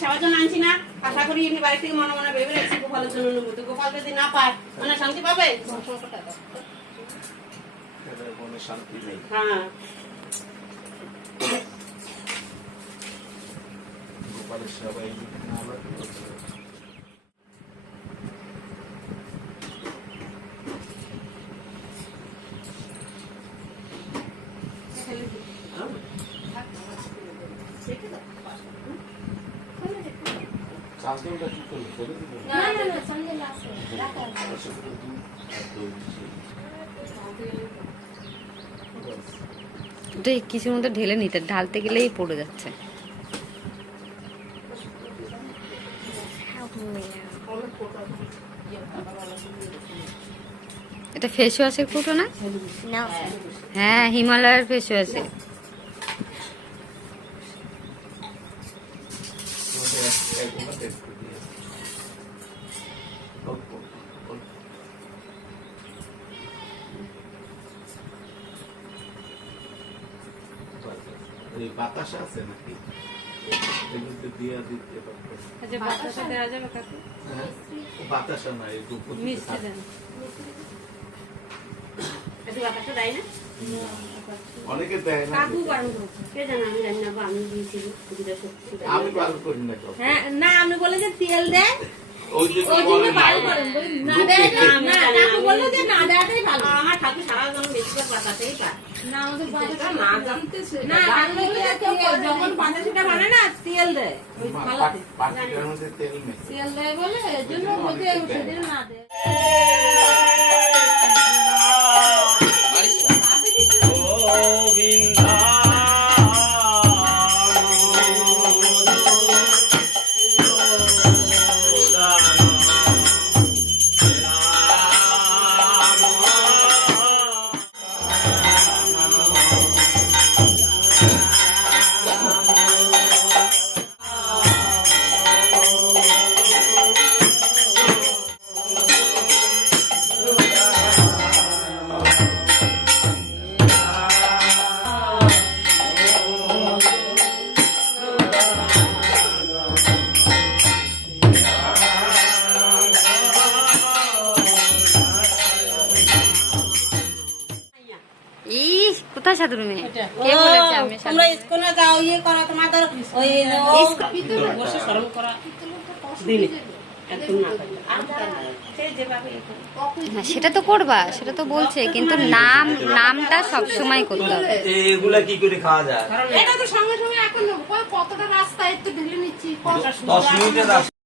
সেবার জন্য আনছি না। আশা করি এমনি বাড়ি থেকে মনে মনে ভেবে রেখেছি গোপালের জন্য নেবো। তো গোপাল যদি না পায় মানে শান্তি পাবে? হ্যাঁ গোপালের সবাই কিছুর মধ্যে ঢেলে নিতে ঢালতে গেলেই পড়ে যাচ্ছে। এটা ফেস ওয়াশের কৌটো না? হ্যাঁ, হিমালয়ের ফেস ওয়াশে। বাতাসা আছে নাকি? বাতাসা নাই, অনেকে দেয় না। আমি বারণ করি না। হ্যাঁ না, আমি বলে যে তেল দেয় বলে এর জন্য না দেয়। কোথায় সাধুর মেয়ে? কে বলেছে আমি তোমরা স্কুলে যাও ইয়ে করো তোমাদের ওই বসে শরম করা দিলে হ্যাঁ, সেটা তো করবা, সেটা তো বলছে, কিন্তু নামটা সবসময় করতে হবে। এগুলা কি করে খাওয়া যায়? এটা তো সঙ্গে সঙ্গে এখন কতটা রাস্তা একটু ঢেলে নিচ্ছি 10 মিনিটের রাস্তা।